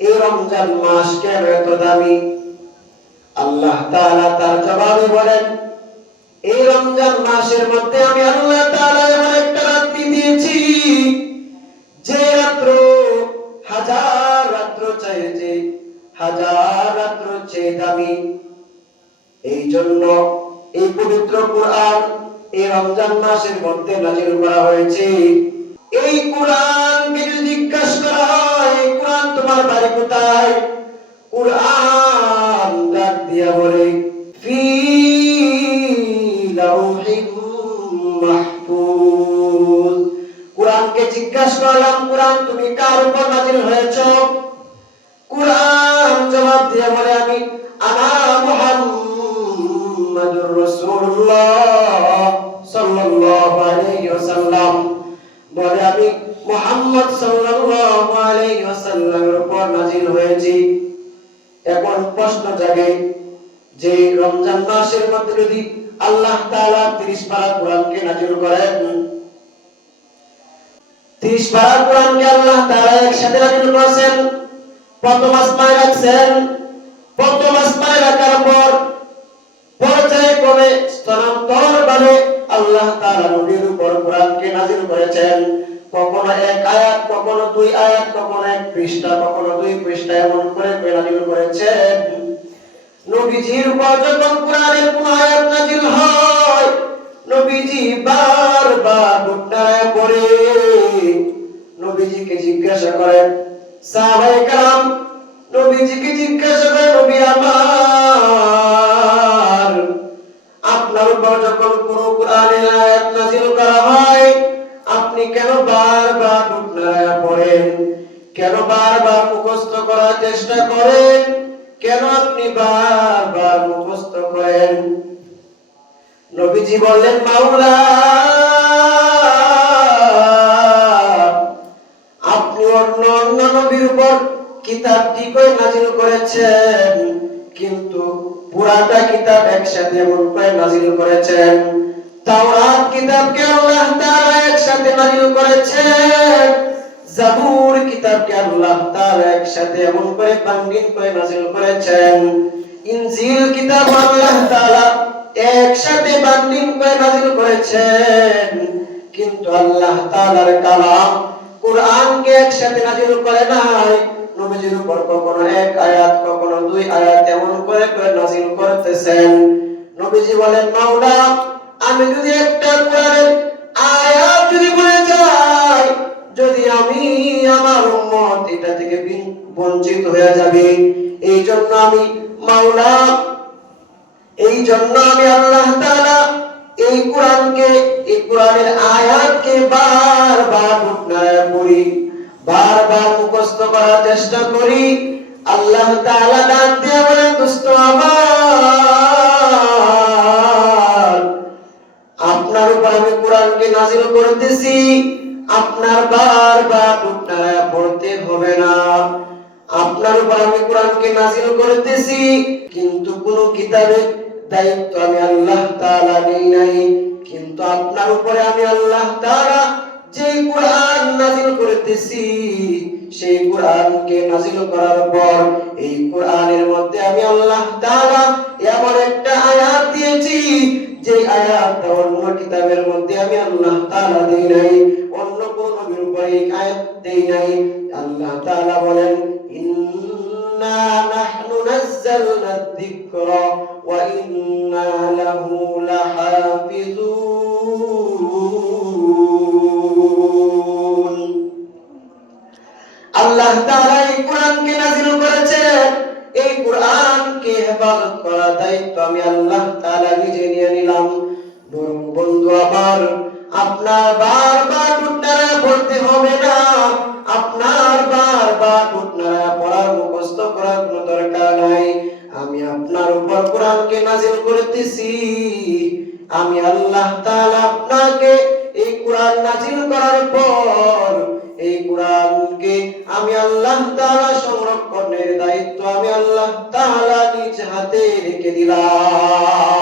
এই রমজান মাস কেন এত দামি? আল্লাহ তাআলা তার জবাবে বলেন, এই রমজান মাসের মধ্যে আমি আল্লাহ তাআলা এমন একটা রাত্রি দিয়েছি যে রাত্র হাজার রাত্র চাইতে হাজার রাত্র চেয়ে দামি। এই জন্য এই পবিত্র কোরআন এই রমজান মাসের মধ্যে নাযিল করা হয়েছে। এই কোরআনকে যদি জিজ্ঞাসা করা হয়, এই কোরআন তোমার বাড়ি কোথায়? কোরআন ডাক দিয়া বলে, ফি লাউহিন মাহফুজ। কোরআনকে জিজ্ঞাসা করলাম, কোরআন তুমি কার উপর নাযিল হয়েছে? কোরআন জবাব দিয়া বলে, আমি আনা মুহাম্মাদুর রাসূলুল্লাহ সাল্লাল্লাহু আলাইহি ওয়াসাল্লাম, বলে আমি মুহাম্মদ সাল্লাল্লাহু আলাইহি ওয়াসাল্লামের উপর নাযিল হয়েছি। এখন প্রশ্ন জাগে যে রমজান মাসের মধ্যে যদি আল্লাহ তাআলা 30 পারা কোরআনকে নাযিল করেন, 30 পারা কোরআনকে আল্লাহ তাআলা একসাথে নাযিল করেছেন, প্রথম আসমানে রাখছেন, প্রথম আসমানে রাখার পর পর্যায়ক্রমে স্থানান্তরভাবে আল্লাহ তাআলা নবীর উপর কোরআনকে নাযিল করেছেন। কখনো এক আয়াত, কখনো দুই আয়াত, কখনো এক পৃষ্ঠা, কখনো দুই পৃষ্ঠা, এমন করে নাযিল করেছেন। নবীজির উপর যখন কোরআনের কোন আয়াত নাযিল হয়, নবীজি বারবার উঠায় পড়ে নবীজিকে জিজ্ঞাসা করেন। সাহাবায়ে কেরাম নবীজিকে জিজ্ঞাসা করে, নবী আমার, আপনার উপর যখন কোন কোরআনের আয়াত নাযিল করা হয়, আপনি কেন বারবার উঠায় পড়েন? কেন বারবার মুখস্থ করার চেষ্টা করেন? কেন আপনি বারবার মুখস্থ করেন? নবীজি বললেন, মাওলা, আপনি অন্য অন্য নবীর উপর কিতাবটি করে নাযিল করেছেন, কিন্তু পুরাটা কিতাব একসাথে এমন করে নাযিল করেছেন। তাওরাত কিতাবকে আল্লাহ তাআলা একসাথে নাযিল করেছেন, জাবুর কিতাবকে আল্লাহ তাআলা একসাথে এমন করে বান্ডিল করে নাযিল করেছেন, ইনজিল কিতাব আল্লাহ তাআলা একসাথে বান্ডিল করে নাযিল করেছেন। কিন্তু আল্লাহ তাআলার কালাম কোরআনকে একসাথে নাযিল করে নাই। নবীজির উপর কখনো এক আয়াত, কখনো দুই আয়াত এমন করে নাযিল করতেছেন। নবীজি বলেন, মাওলা, আমি যদি একটা কোরআনের আয়াত যদি ভুলে যাই, যদি আমি আমার উম্মত এটা থেকে বঞ্চিত হয়ে যাবে, এই জন্য আমি মাওলা, এই জন্য আমি আল্লাহ তাআলা এই কোরআনকে, এই কোরআনের আয়াতকে বারবার উঠায় পড়ি, বারবার মুখস্থ করার চেষ্টা করি। আল্লাহ তাআলা ডাক দিয়ে বলেন, দোস্ত আমার, আপনার উপর আমি কোরআনকে নাযিল করতেছি, আপনার বারবার উঠায় পড়তে হবে না। আপনার উপর আমি কোরআনকে নাযিল করতেছি, কিন্তু কোন কিতাবের দায়িত্ব আমি আল্লাহ তাআলা নেই নাই, কিন্তু আপনার উপরে আমি আল্লাহ তাআলা যে কোরআন নাযিল করতেছি, সেই কোরআনকে নাযিল করার পর এই কোরআনের মধ্যে আমি আল্লাহ তাআলা এমন একটা আয়াত দিয়েছি, যে আয়াতটা অন্য কিতাবের মধ্যে আমি আল্লাহ তাআলা দেই নাই, অন্য কোন নবীর উপরে এই আয়াত দেই নাই। আল্লাহ তাআলা বলেন, ইন্না নাহনু নাযালনা যিকরা ওয়া ইন্না লাহু লাহাফিজুন। আল্লাহ তাআলা এই কোরআনকে নাযিল করেছেন, এই কোরআনকে হেফাজত করার দায়িত্ব আমি আল্লাহ তাআলা নিজে নিয়ে নিলাম। বন্ধু আমার, আপনার বারবার উঠায়া পড়তে হবে না, আপনার বারবার উঠায়া পড়ার মুখস্থ করার কোনো দরকার নাই। আমি আপনার উপর কোরআনকে নাযিল করতেছি, আমি আল্লাহ তাআলা আপনাকে এই কোরআন নাযিল করার পর এই কোরআনকে আমি আল্লাহ তাআলা সংরক্ষণের দায়িত্ব আমি আল্লাহ তাআলা নিজ হাতে রেখে দিলাম।